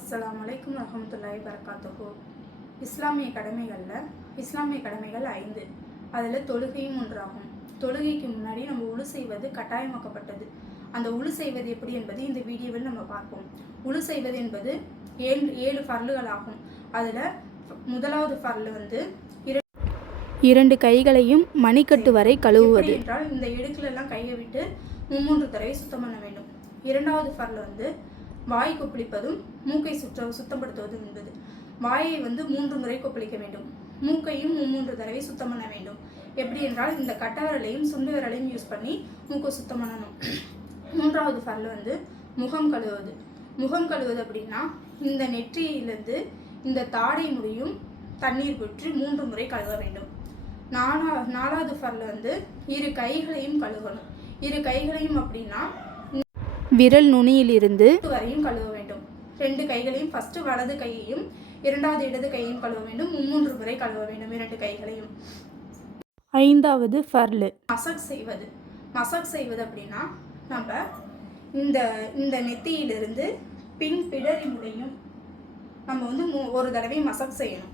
அஸ்லாம் வலைக்கம் வரமத்துல்லாய் வரகாத்துஹு இஸ்லாமிய கடமைகளில் இஸ்லாமிய கடமைகள் ஐந்து. அதில் தொழுகையும் ஒன்றாகும். தொழுகைக்கு முன்னாடி நம்ம உழு செய்வது கட்டாயமாக்கப்பட்டது. அந்த உழு செய்வது எப்படி என்பது இந்த வீடியோவில் நம்ம பார்ப்போம். உழு செய்வது என்பது ஏழு ஏழு ஃபர்லுகள் ஆகும். அதில் முதலாவது ஃபர்லு வந்து இரண்டு கைகளையும் மணிக்கட்டு வரை கழுவுவது. என்றால் இந்த இடுக்கிலெல்லாம் கையை விட்டு மும்மூன்று தடவை சுத்தம் பண்ண வேண்டும். இரண்டாவது ஃபர்ல வந்து வாய் கொப்பளிப்பதும் மூக்கை சுற்ற சுத்தப்படுத்துவதும் என்பது. வாயை வந்து மூன்று முறை கொப்பளிக்க வேண்டும். மூக்கையும் மூன்று தடவை சுத்தம் பண்ண வேண்டும். எப்படி என்றால் இந்த கட்டவரலையும் சுண்டு விரலையும் யூஸ் பண்ணி மூக்கை சுத்தம் பண்ணணும் மூன்றாவது ஃபர்ல வந்து முகம் கழுவுவது. முகம் கழுவுவது அப்படின்னா இந்த நெற்றியிலிருந்து இந்த தாடை முடியும் தண்ணீர் விட்டு மூன்று முறை கழுவ வேண்டும். நாலா நாலாவது ஃபர்ல வந்து இரு கைகளையும் கழுவணும். இரு கைகளையும் அப்படின்னா விரல் நுனியிலிருந்து வரையும் கழுவ வேண்டும். ரெண்டு கைகளையும் ஃபர்ஸ்ட் வலது கையையும் இரண்டாவது இடது கையையும் கழுவ வேண்டும். மும்மூன்று முறை கழுவ வேண்டும் இரண்டு கைகளையும். ஐந்தாவது ஃபர்லு. மசாஜ் செய்வது. மசாஜ் செய்வது அப்படின்னா நம்ம இந்த இந்த நெத்தியிலிருந்து பின் பிடரி முறையும் நம்ம வந்து மூ- ஒரு தடவை மசாஜ் செய்யணும்.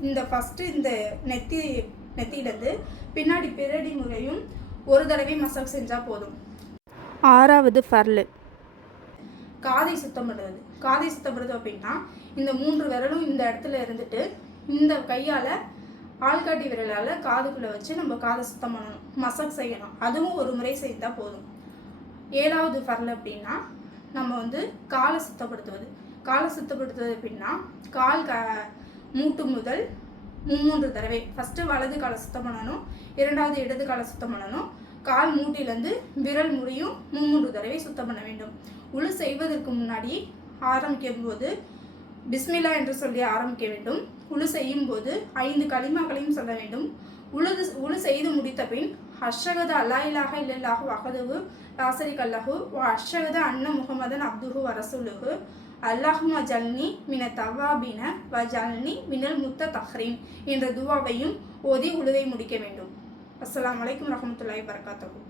இந்த ஃபஸ்ட்டு இந்த நெத்தி நெத்தியிலேருந்து பின்னாடி பிடரி முறையும் ஒரு தடவை மசாஜ் செஞ்சால் போதும். ஆறாவது ஃபர்லு. காதை சுத்தம் பண்ணுறது. காதை சுத்தம் பண்ணுறது அப்படின்னா இந்த மூன்று விரலும் இந்த இடத்துல இருந்துட்டு இந்த கையால் ஆள்காட்டி விரலால் காதுக்குள்ளே வச்சு நம்ம காதை சுத்தம் பண்ணணும். மசக் செய்யணும். அதுவும் ஒரு முறை செய்தால் போதும். ஏழாவது ஃபர்ல் அப்படின்னா நம்ம வந்து காலை சுத்தப்படுத்துவது. காலை சுத்தப்படுத்துவது அப்படின்னா கால் க மூட்டு முதல் மூன்று தடவை. ஃபஸ்ட்டு வலது காலை சுத்தம் பண்ணணும். இரண்டாவது இடது காலை சுத்தம் பண்ணணும். கால் மூட்டிலிருந்து விரல் முடியும் மும்மூன்று தடவை சுத்தம் பண்ண வேண்டும். உழு செய்வதற்கு முன்னாடி ஆரம்பிக்கும் போது பிஸ்மில்லா என்று சொல்லி ஆரம்பிக்க வேண்டும். உழு செய்யும் போது ஐந்து களிமாக்களையும் சொல்ல வேண்டும். உழுது உழு செய்து முடித்த பின் அஷ்ஷகத அல்லா இலாஹ இல்லல்லாஹு வஹதுஹு லாசரி கல்லஹு வ அன்ன முகமதன் அப்துஹு வரசுலுகு அல்லாஹும ஜல்னி மின தவாபின வ ஜல்னி மினல் முத்த தஹ்ரீன் என்ற துவாவையும் ஓதி உழுவை முடிக்க வேண்டும். அஸ்லாம் வலைக்கம் வரமத்துல்லாய் வரகாத்தகும்